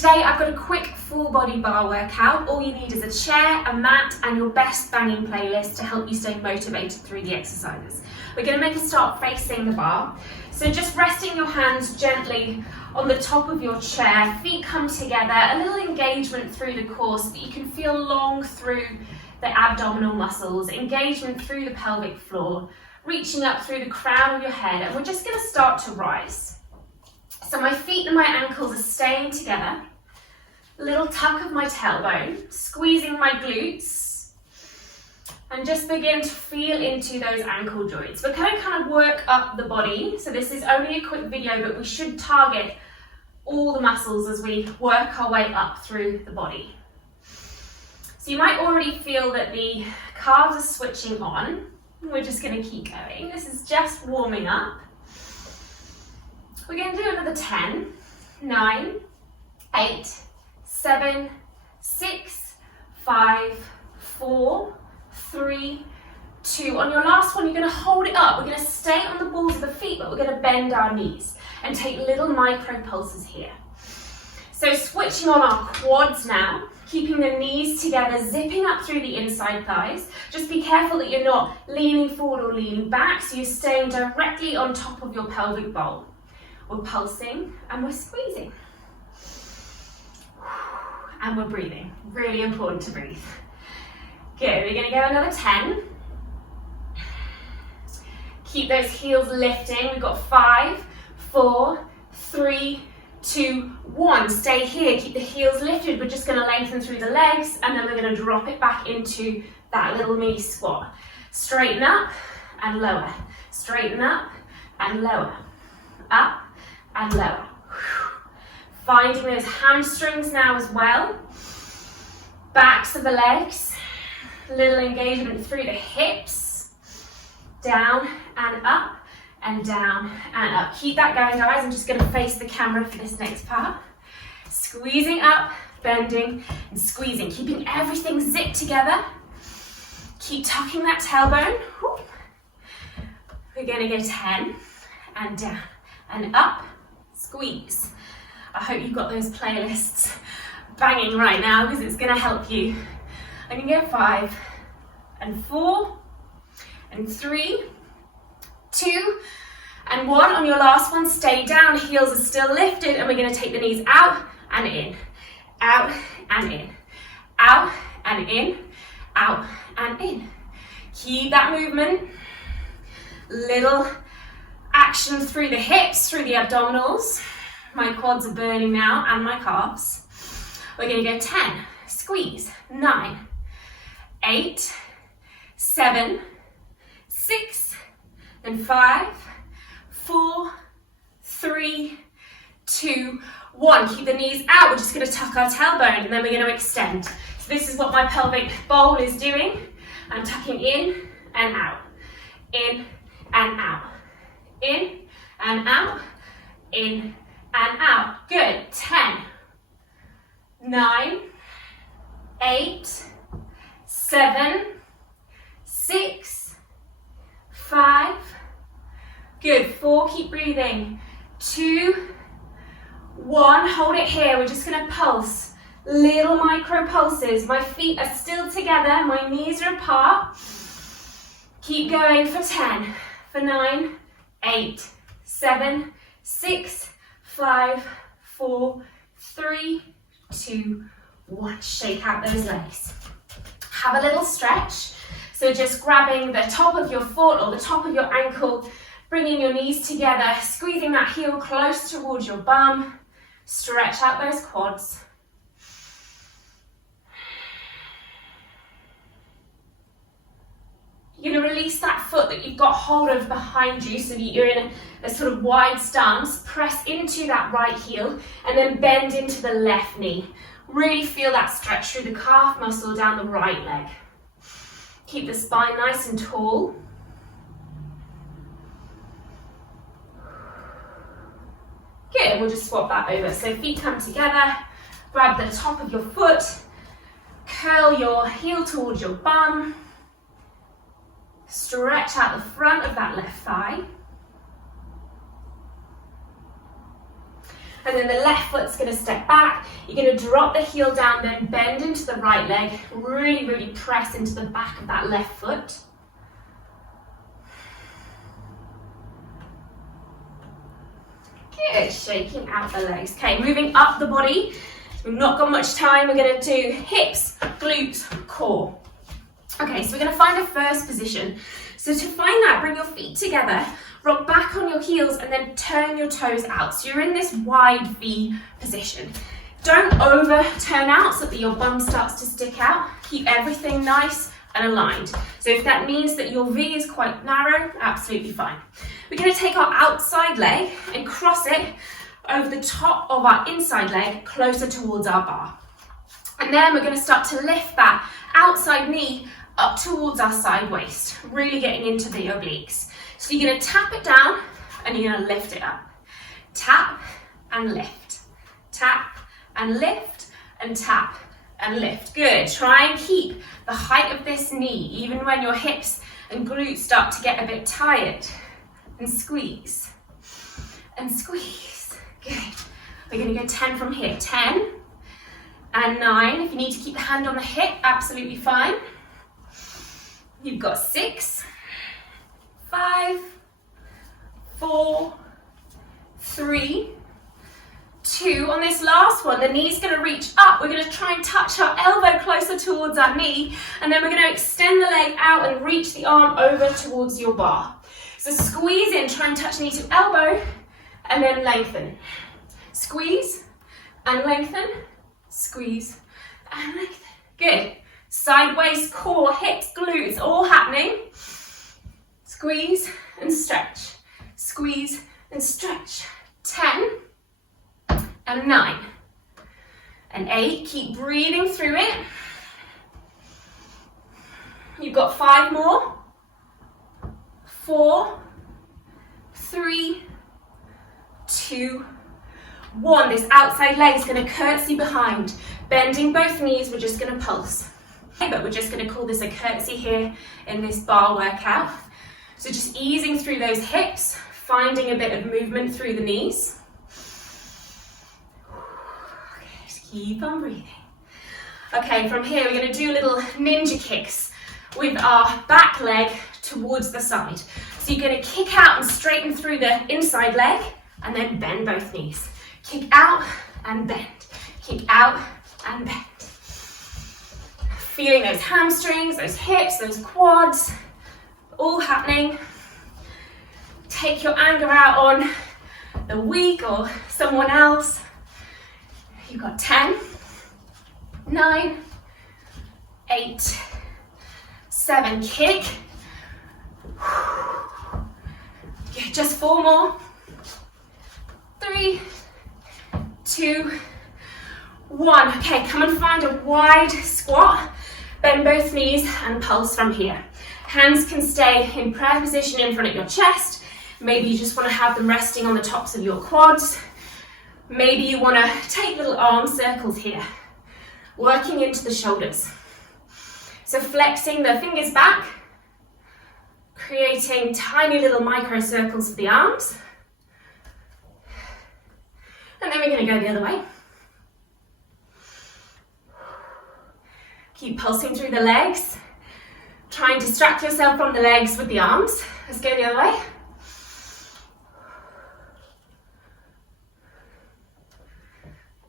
Today I've got a quick full body bar workout. All you need is a chair, a mat and your best banging playlist to help you stay motivated through the exercises. We're going to make a start facing the bar. So just resting your hands gently on the top of your chair, feet come together, a little engagement through the core so that you can feel long through the abdominal muscles, engagement through the pelvic floor, reaching up through the crown of your head, and we're just going to start to rise. So my feet and my ankles are staying together, a little tuck of my tailbone, squeezing my glutes, and just begin to feel into those ankle joints. We're going to kind of work up the body, so this is only a quick video, but we should target all the muscles as we work our way up through the body. So you might already feel that the calves are switching on. We're just going to keep going. This is just warming up. We're going to do another 10, 9, 8, 7, 6, 5, 4, 3, 2. On your last one, you're going to hold it up. We're going to stay on the balls of the feet, but we're going to bend our knees and take little micro pulses here. So switching on our quads now, keeping the knees together, zipping up through the inside thighs. Just be careful that you're not leaning forward or leaning back, so you're staying directly on top of your pelvic bowl. We're pulsing and we're squeezing. And we're breathing. Really important to breathe. Good, we're gonna go another 10. Keep those heels lifting. We've got 5, 4, 3, 2, 1. Stay here, keep the heels lifted. We're just gonna lengthen through the legs and then we're gonna drop it back into that little mini squat. Straighten up and lower. Straighten up and lower. Up and lower. Finding those hamstrings now as well. Backs of the legs. Little engagement through the hips. Down and up and down and up. Keep that going, guys. I'm just going to face the camera for this next part. Squeezing up, bending and squeezing. Keeping everything zipped together. Keep tucking that tailbone. We're going to go 10 and down and up. Squeeze. I hope you've got those playlists banging right now because it's going to help you. I'm going to go 5 and 4 and 3, 2 and 1. On your last one, stay down. Heels are still lifted and we're going to take the knees out and in, out and in, out and in, out and in. Keep that movement. Little action through the hips, through the abdominals. My quads are burning now and my calves. We're going to go 10, squeeze, 9, 8, 7, 6, then 5, 4, 3, 2, 1. Keep the knees out. We're just going to tuck our tailbone and then we're going to extend. So this is what my pelvic bowl is doing. I'm tucking in and out, in and out. In and out, in and out. Good. 10, 9, 8, 7, 6, 5. Good. 4. Keep breathing. 2, 1. Hold it here. We're just going to pulse. Little micro pulses. My feet are still together. My knees are apart. Keep going for 10, for 9, 8, 7, 6, 5, 4, 3, 2, 1. Shake out those legs. Have a little stretch. So just grabbing the top of your foot or the top of your ankle, bringing your knees together, squeezing that heel close towards your bum. Stretch out those quads. You're going to release that foot that you've got hold of behind you so that you're in a sort of wide stance. Press into that right heel and then bend into the left knee. Really feel that stretch through the calf muscle down the right leg. Keep the spine nice and tall. Good, we'll just swap that over. So feet come together, grab the top of your foot, curl your heel towards your bum. Stretch out the front of that left thigh. And then the left foot's going to step back. You're going to drop the heel down, then bend into the right leg. Really, really press into the back of that left foot. Good, shaking out the legs. Okay, moving up the body. We've not got much time. We're going to do hips, glutes, core. Okay, so we're going to find a first position. So to find that, bring your feet together, rock back on your heels, and then turn your toes out. So you're in this wide V position. Don't over turn out so that your bum starts to stick out. Keep everything nice and aligned. So if that means that your V is quite narrow, absolutely fine. We're going to take our outside leg and cross it over the top of our inside leg closer towards our bar. And then we're going to start to lift that outside knee up towards our side waist, really getting into the obliques. So you're going to tap it down and you're going to lift it up. Tap and lift. Tap and lift and tap and lift. Good. Try and keep the height of this knee even when your hips and glutes start to get a bit tired. And squeeze. And squeeze. Good. We're going to go 10 from here. 10 and 9. If you need to keep the hand on the hip, absolutely fine. You've got 6, 5, 4, 3, 2. On this last one, the knee's going to reach up. We're going to try and touch our elbow closer towards our knee, and then we're going to extend the leg out and reach the arm over towards your bar. So squeeze in, try and touch knee to elbow, and then lengthen. Squeeze and lengthen, squeeze and lengthen. Good. Sideways, core, hips, glutes, all happening. Squeeze and stretch. Squeeze and stretch. 10 and 9 and 8. Keep breathing through it. You've got 5 more. 4, 3, 2, 1. This outside leg is going to curtsy behind. Bending both knees, we're just going to pulse. But we're just going to call this a curtsy here in this bar workout. So just easing through those hips, finding a bit of movement through the knees. Okay, just keep on breathing. Okay, from here we're going to do little ninja kicks with our back leg towards the side. So you're going to kick out and straighten through the inside leg and then bend both knees. Kick out and bend. Kick out and bend. Feeling those hamstrings, those hips, those quads, all happening. Take your anger out on the weak or someone else. You've got 10, 9, 8, 7, kick. Good, just 4 more. 3, 2, 1. Okay, come and find a wide squat. Bend both knees and pulse from here. Hands can stay in prayer position in front of your chest. Maybe you just want to have them resting on the tops of your quads. Maybe you want to take little arm circles here, working into the shoulders. So flexing the fingers back, creating tiny little micro circles for the arms. And then we're going to go the other way. Keep pulsing through the legs. Try and distract yourself from the legs with the arms. Let's go the other way.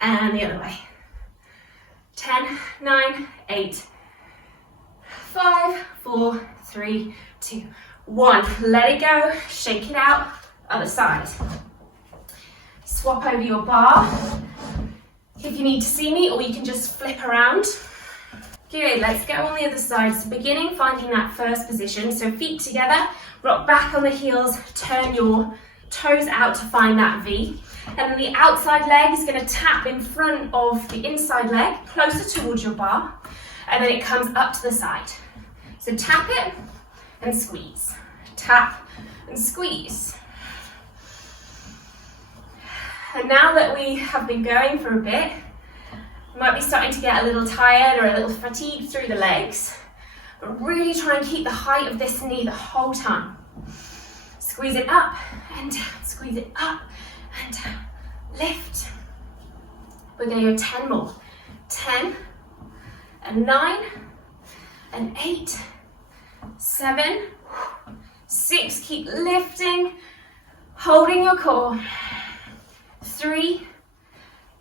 And the other way. 10, 9, 8, 5, 4, 3, 2, 1. Let it go. Shake it out. Other side. Swap over your bar. If you need to see me, or you can just flip around. Good, let's go on the other side. So beginning finding that first position. So feet together, rock back on the heels, turn your toes out to find that V. And then the outside leg is going to tap in front of the inside leg, closer towards your bar. And then it comes up to the side. So tap it and squeeze. Tap and squeeze. And now that we have been going for a bit, you might be starting to get a little tired or a little fatigued through the legs, but really try and keep the height of this knee the whole time. Squeeze it up and down, squeeze it up and down lift. We're going to go 10 more. 10 and 9 and 8, 7, 6, keep lifting, holding your core. 3,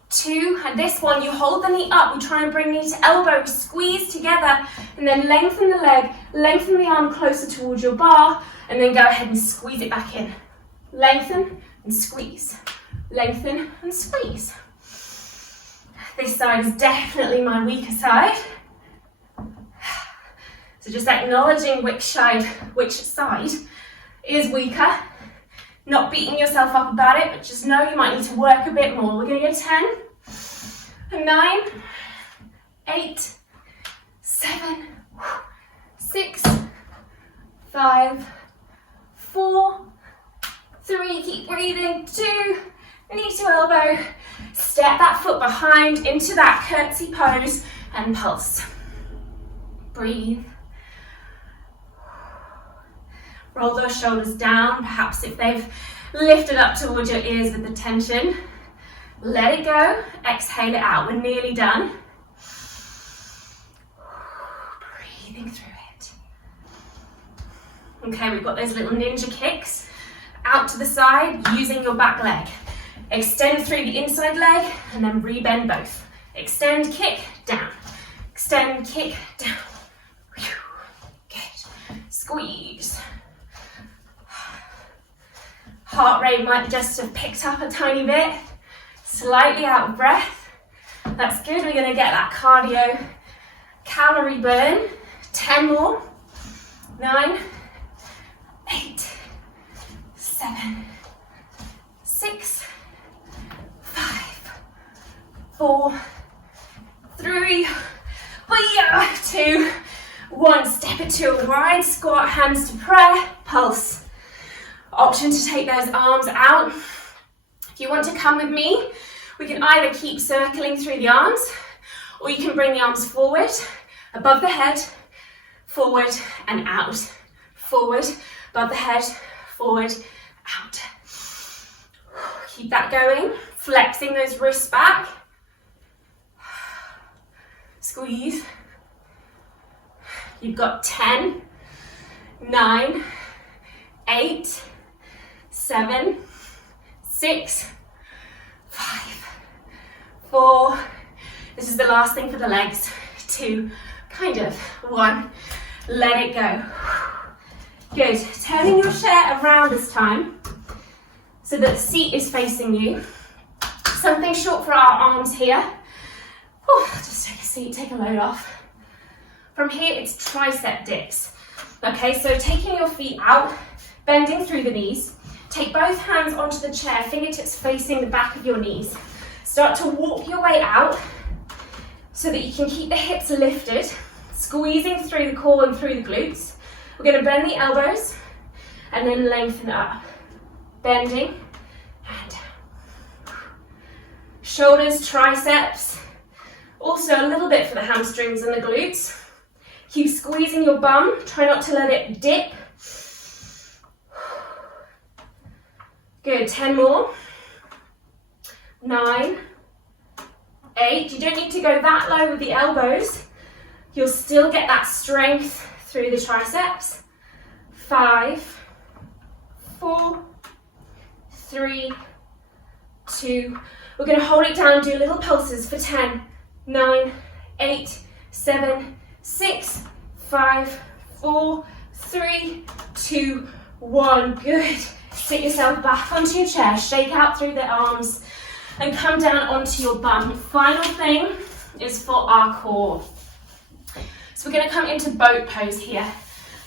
2, and this one, you hold the knee up, we try and bring knee to elbow, squeeze together, and then lengthen the leg, lengthen the arm closer towards your bar, and then go ahead and squeeze it back in. Lengthen and squeeze, lengthen and squeeze. This side is definitely my weaker side. So just acknowledging which side is weaker. Not beating yourself up about it, but just know you might need to work a bit more. We're going to go 10, and 9, 8, 7, 6, 5, 4, 3, keep breathing, 2, knee to elbow, step that foot behind into that curtsy pose and pulse. Breathe. Roll those shoulders down, perhaps if they've lifted up towards your ears with the tension. Let it go, exhale it out, we're nearly done. Breathing through it. Okay, we've got those little ninja kicks. Out to the side, using your back leg. Extend through the inside leg, and then rebend both. Extend, kick, down. Extend, kick, down. Good. Squeeze. Heart rate might just have picked up a tiny bit. Slightly out of breath. That's good. We're going to get that cardio calorie burn. 10 more. 9, 8, 7, 6, 5, 4, 3, 2, 1. Step it to a wide squat, hands to prayer, pulse. Option to take those arms out. If you want to come with me, we can either keep circling through the arms, or you can bring the arms forward, above the head, forward and out. Forward, above the head, forward, out. Keep that going, flexing those wrists back. Squeeze. You've got 10, 9, 8, 7, 6, 5, 4. This is the last thing for the legs. 2, kind of. 1. Let it go. Good. Turning your chair around this time so that the seat is facing you. Something short for our arms here. Oh, just take a seat, take a load off. From here, it's tricep dips. Okay, so taking your feet out, bending through the knees. Take both hands onto the chair, fingertips facing the back of your knees. Start to walk your way out so that you can keep the hips lifted, squeezing through the core and through the glutes. We're going to bend the elbows and then lengthen up. Bending and down. Shoulders, triceps. Also a little bit for the hamstrings and the glutes. Keep squeezing your bum. Try not to let it dip. Good, 10 more. 9, 8. You don't need to go that low with the elbows. You'll still get that strength through the triceps. 5, 4, 3, 2. We're going to hold it down, do little pulses for 10, 9, 8, 7, 6, 5, 4, 3, 2, 1. Good. Sit yourself back onto your chair, shake out through the arms and come down onto your bum. Final thing is for our core. So we're going to come into boat pose here.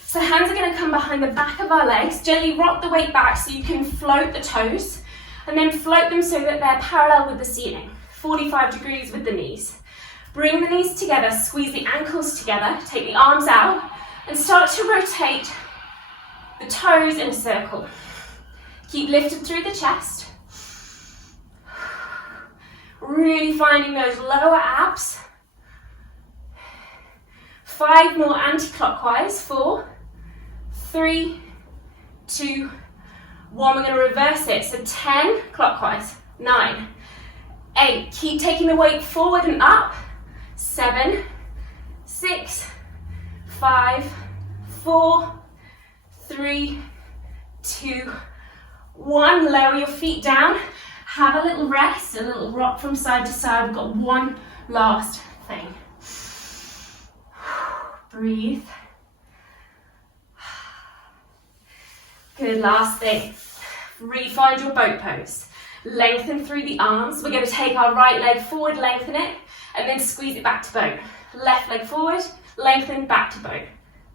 So hands are going to come behind the back of our legs. Gently rock the weight back so you can float the toes and then float them so that they're parallel with the ceiling, 45 degrees with the knees. Bring the knees together, squeeze the ankles together, take the arms out and start to rotate the toes in a circle. Keep lifted through the chest. Really finding those lower abs. 5 more anti-clockwise. 4, 3, 2, 1. We're going to reverse it. So 10 clockwise. 9, Keep taking the weight forward and up. 7, 6, 5, 4, 3, 2, 1. Lower your feet down. Have a little rest, a little rock from side to side. We've got one last thing. Breathe. Good, last thing. Find your boat pose. Lengthen through the arms. We're going to take our right leg forward, lengthen it, and then squeeze it back to boat. Left leg forward, lengthen, back to boat.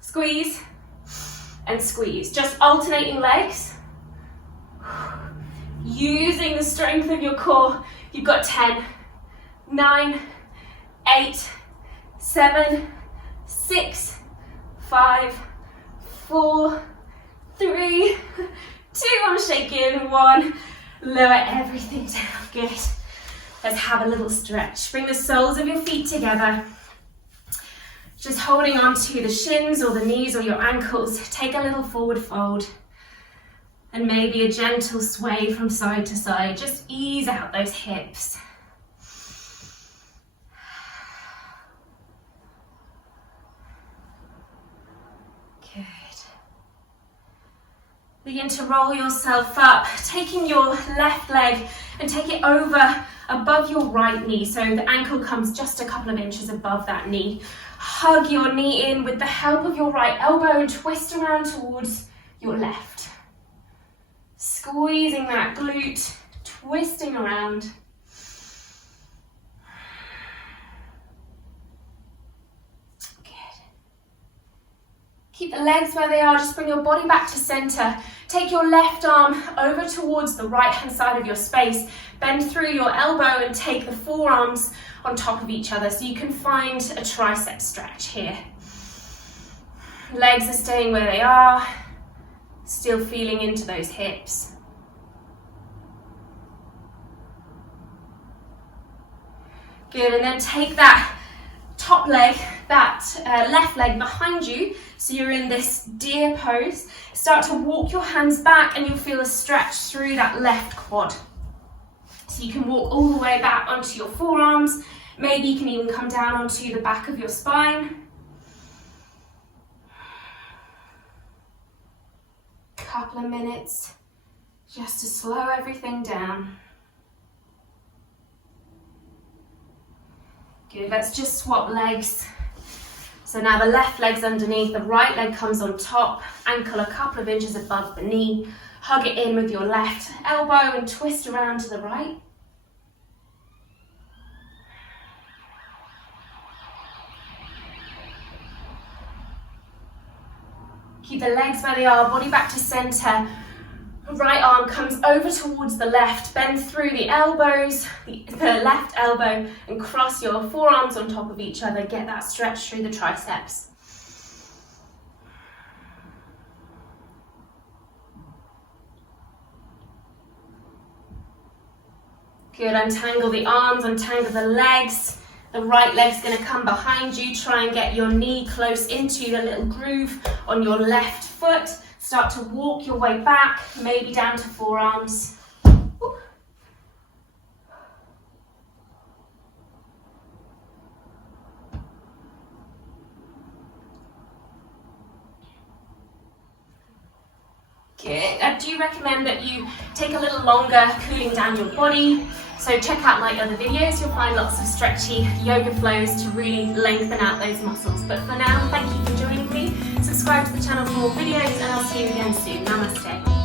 Squeeze and squeeze. Just alternating legs. Using the strength of your core. You've got 10, 9, 8, 7, 6, 5, 4, 3, 2, I'm shaking, 1. Lower everything down, good. Let's have a little stretch. Bring the soles of your feet together. Just holding on to the shins or the knees or your ankles. Take a little forward fold. And maybe a gentle sway from side to side. Just ease out those hips. Good. Begin to roll yourself up, taking your left leg and take it over above your right knee. So the ankle comes just a couple of inches above that knee. Hug your knee in with the help of your right elbow and twist around towards your left. Squeezing that glute, twisting around. Good. Keep the legs where they are, just bring your body back to center. Take your left arm over towards the right hand side of your space. Bend through your elbow and take the forearms on top of each other so you can find a tricep stretch here. Legs are staying where they are, still feeling into those hips. Good, and then take that top leg, that left leg behind you, so you're in this deer pose. Start to walk your hands back and you'll feel a stretch through that left quad. So you can walk all the way back onto your forearms. Maybe you can even come down onto the back of your spine. Couple of minutes just to slow everything down. Good, let's just swap legs. So now the left leg's underneath, the right leg comes on top, ankle a couple of inches above the knee. Hug it in with your left elbow and twist around to the right. Keep the legs where they are, body back to center. Right arm comes over towards the left, bend through the elbows, the left elbow, and cross your forearms on top of each other. Get that stretch through the triceps. Good, untangle the arms, untangle the legs. The right leg's going to come behind you. Try and get your knee close into the little groove on your left foot. Start to walk your way back, maybe down to forearms. Ooh. Good. I do recommend that you take a little longer cooling down your body. So check out my other videos. You'll find lots of stretchy yoga flows to really lengthen out those muscles. But for now, thank you for joining me. Subscribe to the channel for more videos and I'll see you again soon. Namaste.